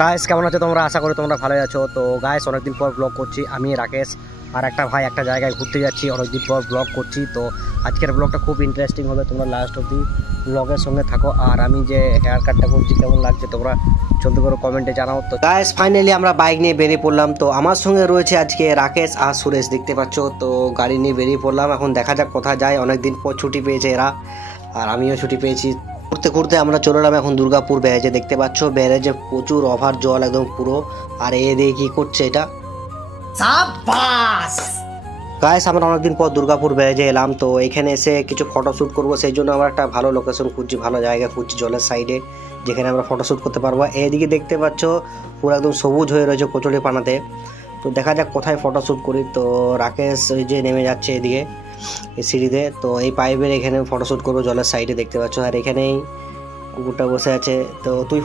Guys কেমন আছো তোমরা? আশা করি তোমরা ভালোই আছো। তো গাইস অনেকদিন পর ব্লগ করছি, আমি রাকেশ আর একটা ভাই একটা জায়গায় ঘুরতে যাচ্ছি, অনেকদিন পর ব্লগ করছি। তো আজকের ব্লগটা খুব ইন্টারেস্টিং হবে, তোমরা লাস্ট অবধি ব্লগের সঙ্গে থাকো। আর আমি যে হেয়ার কাটটা করছি কেমন লাগছে তোমরা জলদি করে কমেন্টে জানাও। তো গাইস ফাইনালি আমরা বাইক নিয়ে বেরিয়ে পড়লাম। তো আমার সঙ্গে রয়েছে আজকে রাকেশ আর সুরেশ, দেখতে পাচ্ছ। তো গাড়ি নিয়ে বেরিয়ে পড়লাম, এখন দেখা যাক কোথায় যায়। অনেকদিন পর ছুটি পেয়েছে এরা আর আমিও ছুটি পেয়েছি। ঘুরতে ঘুরতে আমরা চলে এলাম এখন দুর্গাপুর ব্যারেজে, দেখতে পাচ্ছ ব্যারেজে প্রচুর ওভার জল একদম পুরো। আর এ দিয়ে কি করছে এটা, গাইস আমরা অনেকদিন পর দুর্গাপুর ব্যারেজে এলাম। তো এখানে এসে কিছু ফটোশ্যুট করবো, সেই জন্য আমরা একটা ভালো লোকেশন খুঁজছি, ভালো জায়গা খুঁজছি জলের সাইডে যেখানে আমরা ফটোশ্যুট করতে পারবো। এদিকে দেখতে পাচ্ছ পুরো একদম সবুজ হয়ে রয়েছে কচুরি পানাতে। তো দেখা যাক কোথায় ফটোশ্যুট করি। তো রাকেশ ওই যে নেমে যাচ্ছে এদিকে এই সিঁড়িতে। তো এই পাইপের এখানে ফটোশ্যুট করবো জলের সাইডে, দেখতে পাচ্ছ। আর এখানেই কুকুরটা বসে আছে। তো তুই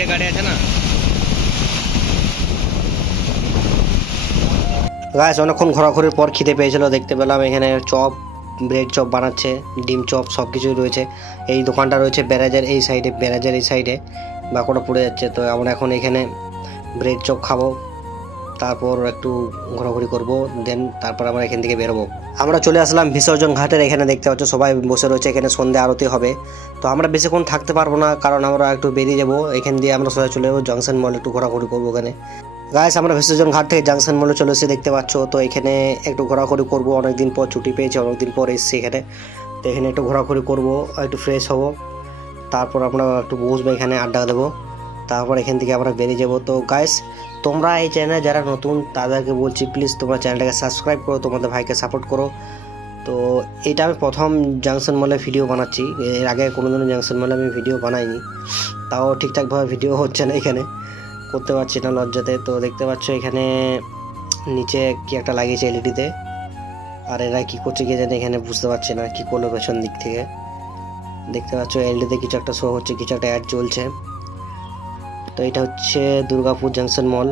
ये गाड़ी আছে না গাইস। অনেকক্ষণ ঘোরাঘুরির পর খিদে পেয়েছিল, দেখতে পেলাম এখানে চপ, ব্রেড চপ বানাচ্ছে, ডিম চপ সব কিছুই রয়েছে। এই দোকানটা রয়েছে ব্যারাজের এই সাইডে, ব্যারাজের এই সাইডে বাঁকুড়া পড়ে যাচ্ছে। তো আমরা এখন এখানে ব্রেড চপ খাবো, তারপর একটু ঘোরাঘুরি করবো, দেন তারপর আমরা এখান থেকে বেরোবো। আমরা চলে আসলাম বিসর্জন ঘাটের এখানে, দেখতে পাচ্ছ সবাই বসে রয়েছে এখানে, সন্ধ্যা আরতি হবে। তো আমরা বেশিক্ষণ থাকতে পারবো না, কারণ আমরা একটু বেরিয়ে যাবো এখান দিয়ে, আমরা সবাই চলে যাবো জংশন মল, একটু ঘোরাঘুরি করবো ওখানে। গাইস আমরা বিসর্জন ঘাট থেকে জংশন মলে চলে এসে, দেখতে পাচ্ছ। তো এখানে একটু ঘোরাঘুরি করবো, অনেকদিন পর ছুটি পেয়েছি, অনেকদিন পর এসেছি এখানে। তো এখানে একটু ঘোরাঘুরি করবো, একটু ফ্রেশ হবো, তারপর আমরা একটু বসবো এখানে, আড্ডা দেবো, তারপর এখান থেকে আমরা বেরিয়ে যাবো। তো গাইস তোমরা এই চ্যানেলে যারা নতুন তাদেরকে বলছি প্লিজ তোমরা চ্যানেলটাকে সাবস্ক্রাইব করো, তোমাদের ভাইকে সাপোর্ট করো। তো এটা আমি প্রথম জংশন মলে ভিডিও বানাচ্ছি, এর আগে কোনোদিনও জংশন মলে আমি ভিডিও বানাইনি, তাও ঠিকঠাকভাবে ভিডিও হচ্ছে না, এখানে করতে পারছি না লজ্জাতে। তো দেখতে পাচ্ছ এখানে নিচে কি একটা লাগিয়েছে এলইডিতে, আর এরা কি করছে কি জানি, এখানে বুঝতে পারছি না কি করলো পেছন দিক থেকে। দেখতে পাচ্ছ এলইডিতে কিছু একটা শো হচ্ছে, কিছু একটা অ্যাড চলছে। তো এটা হচ্ছে দুর্গাপুর জংশন মল।